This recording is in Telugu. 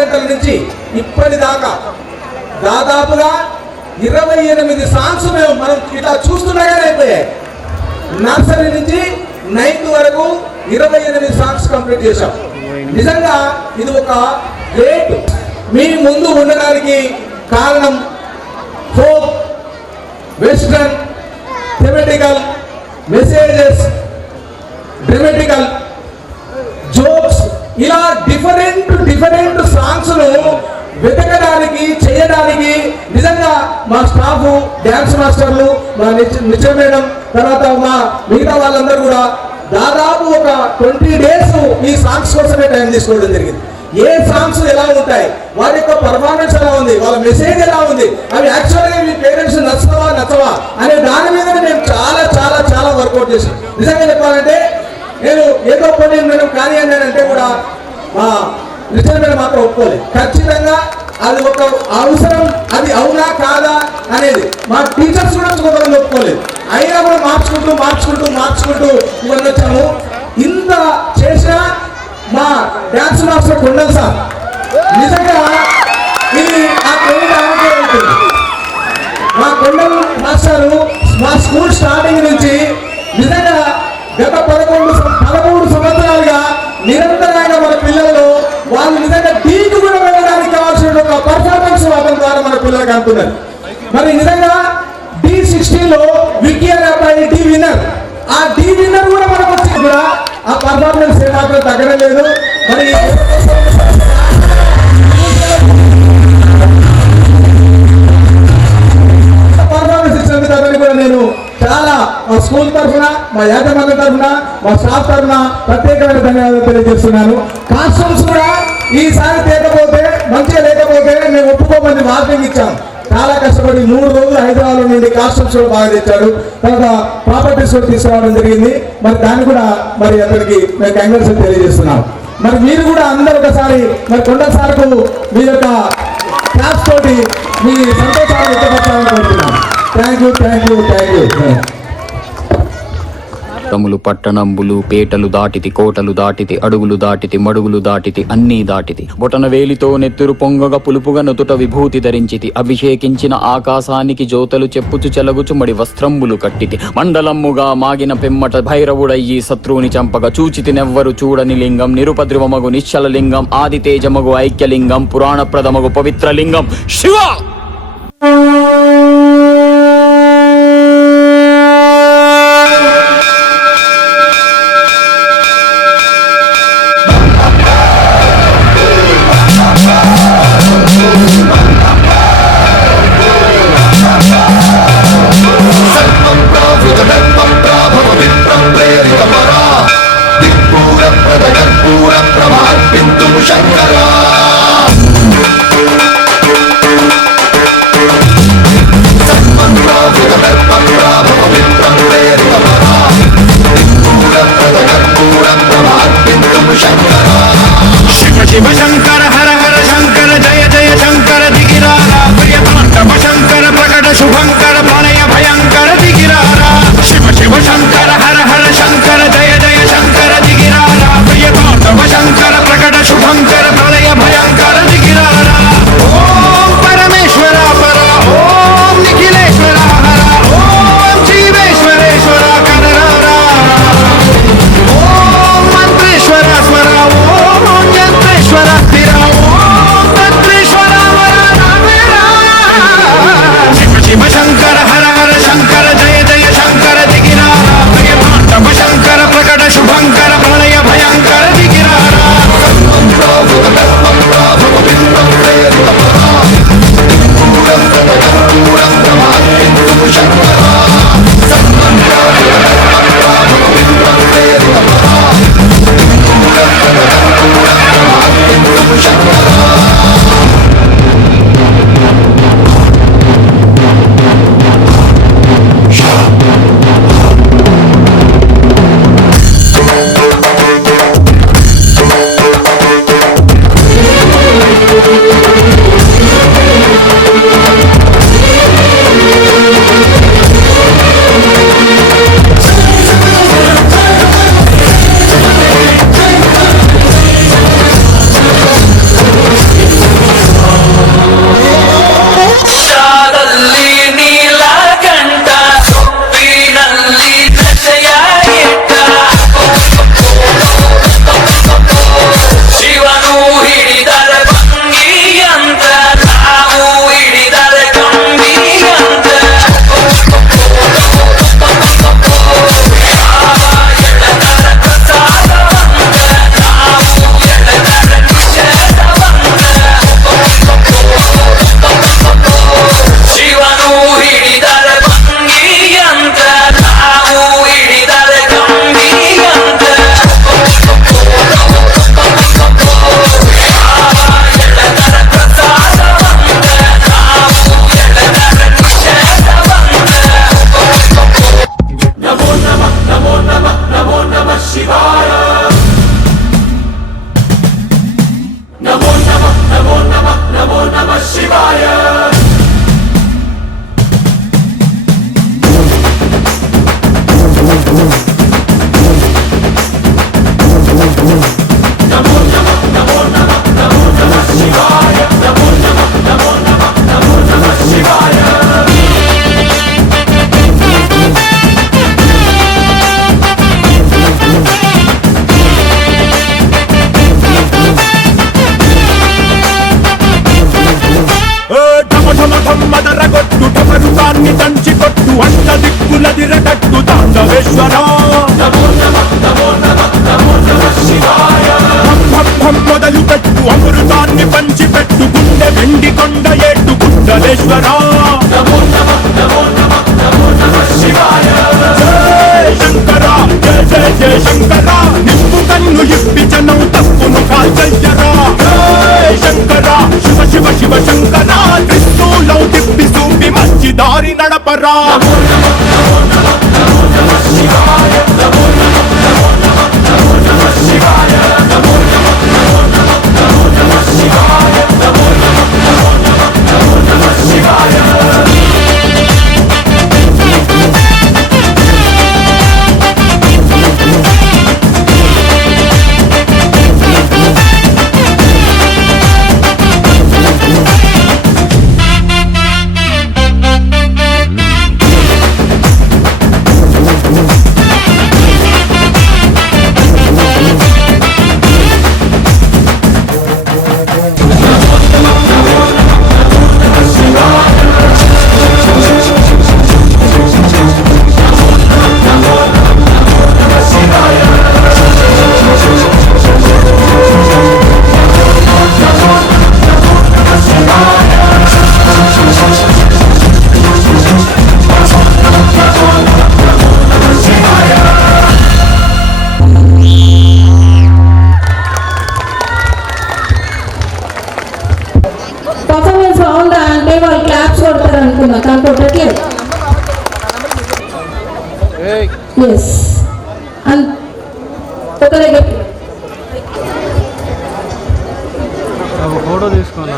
గంటల నుంచి ఇప్పటిదాకా దాదాపుగా 28 సాంగ్స్ మనం ఇట్లా చూస్తుండగానే అయిపోయాయి. నర్సరీ నుంచి 9th వరకు 28 సాంగ్స్ కంప్లీట్ చేశాం. నిజంగా ఇది ఒక గ్రేట్. మీ ముందు ఉండడానికి కారణం folk, western, thematical, messages, dramatical, jokes, ఇలా డిఫరెంట్ సాంగ్స్ వెతకడానికి చేయడానికి నిజంగా మా స్టాఫ్, డ్యాన్స్ మాస్టర్లు, మా నిత్య మేడం, తర్వాత మా మిగతా వాళ్ళందరూ కూడా దాదాపు ఒక 20 days ఈ సాంగ్స్ కోసమే టైం తీసుకోవడం జరిగింది. ఏ సాంగ్స్ ఎలా ఉంటాయి, వారి యొక్క పర్ఫార్మెన్స్ ఎలా ఉంది, వాళ్ళ మెసేజ్ ఎలా ఉంది, అవి యాక్చువల్గా మీ పేరెంట్స్ నచ్చవా అనే దాని మీద మేము చాలా చాలా చాలా వర్కౌట్ చేసాం. నిజంగా చెప్పాలంటే నేను ఏదో కొన్ని నేను కానీ అంటే కూడా మా నిత్య మేడం మాత్రం ఒప్పుకోలేదు. ఖచ్చితంగా అది ఒక అవసరం, అది అవునా కాదా అనేది మా టీచర్స్ కూడా కొంతమంది ఒప్పుకోలేదు. అయినా కూడా మార్చుకుంటూ ఇవన్నీ వచ్చాము. ఇంత చేసిన మా డ్యాన్స్ మాస్టర్ కొండల్ సార్, నిజంగా ఇది ఆ క్రెడిట్ ఆయనకే ఉంటుంది. మా కొండల్ మాస్టర్ మా స్కూల్ స్టార్టింగ్ నుంచి నిజంగా గత 11 సంవత్సరాలుగా నిరంతరంగా మన పిల్లలు వాళ్ళు నిజంగా డీకి కూడా వెళ్ళడానికి కావాల్సిన ఒక పర్ఫార్మెన్స్ అతని ద్వారా మన పిల్లలకు అనుకున్నారు. మరి నిజంగా D16లో విక్కీ అనే అబ్బాయి డి విన్నర్, ఆ డి విన్నర్ కూడా మనకు వచ్చి కూడా ఆ పర్ఫార్మెన్స్ ఏమాత్రం తగ్గలేదు. మరి పర్ఫార్మెన్స్ ఇచ్చినందుకు అతన్ని కూడా నేను చాలా మా స్కూల్ తరఫున, మా యాజమాన్యం తరఫున, మా స్టాఫ్ తరఫున ప్రత్యేకమైన ధన్యవాదాలు తెలియజేస్తున్నాను. కాస్ట్యూమ్స్ కూడా ఈసారి మంచిగా లేకపోతే మేము ఒప్పుకోమని వార్నింగ్ ఇచ్చాం. చాలా కష్టపడి 3 రోజులు హైదరాబాద్ నుండి కాస్ట్యూమ్స్ కూడా బాగా తెచ్చాడు. తర్వాత ప్రాపర్టీస్ కూడా తీసుకురావడం జరిగింది. మరి దాన్ని కూడా మరి అతనికి మేము కంగ్రాట్స్ తెలియజేస్తున్నాం. మరి మీరు కూడా అందరూ ఒకసారి మరి కొండ సార్కు మీ యొక్క క్లాస్ తోటి మీ సంతోషాన్ని వ్యక్తపరచాలని కోరుతున్నాం. Thank you. రములు పట్టణంబులు పేటలు దాటితి, కోటలు దాటితి, అడుగులు దాటితి, మడుగులు దాటితి, అన్నీ దాటితి. బొటన వేలితో నెత్తురు పొంగగా పులుపుగా నొతుట విభూతి ధరించితి. అభిషేకించిన ఆకాశానికి జ్యోతలు చెప్పుచు చెలగుచు మడి వస్త్రంబులు కట్టితి. మండలమ్ముగా మాగిన పిమ్మట భైరవుడయ్యి శత్రువుని చంపగా చూచితి నెవ్వరు చూడని లింగం. నిరుపద్రవమగు నిశ్చల లింగం, ఆది తేజమగు ఐక్యలింగం, పురాణప్రదమగు పవిత్రలింగం శివ. Swara, నమో నమః శివాయ నమో నమః నమో నమః నమో నమః శివాయ నమో నమః నమో నమః నమో నమః శివాయ మదరగొట్టు టమరుకాన్ని దంచి కొట్టు అంట దిక్కులదిరగట్టు తాండవేశ్వర నమో నమః నమో నమః నమో నమః శివాయ మొదలు పెట్టు అమృతాన్ని పంచి పెట్టు గుండె వెండి కొండ ఏట్టు గుండలేశ్వర నమో నమః నమో నమః నమో నమః శివాయ జయ శంకర జయ జయ జయ శంకర నిప్పు కన్ను ఇప్పి జనం తప్పును కాల్చయ్యరా జయ శంకర శివ శివ శివ శంకర త్రిశూలం తిప్పి చూపి మంచి దారి నడపరా నమో నమః నమో నమః నమో నమః శివాయ నమో నమః నమో నమః నమో నమః శివాయ నమో నమః నమో నమః నమో నమః శివాయ నమో నమః నమో నమః నమో నమః శివాయ పర్ఫార్మెన్స్ బాగుందా అంటే వాళ్ళు క్లాప్స్ కొడతారు అనుకున్నా కానీ కొట్టట్లేదు. ఎస్ ఒక దగ్గర ఫోటో తీసుకున్నా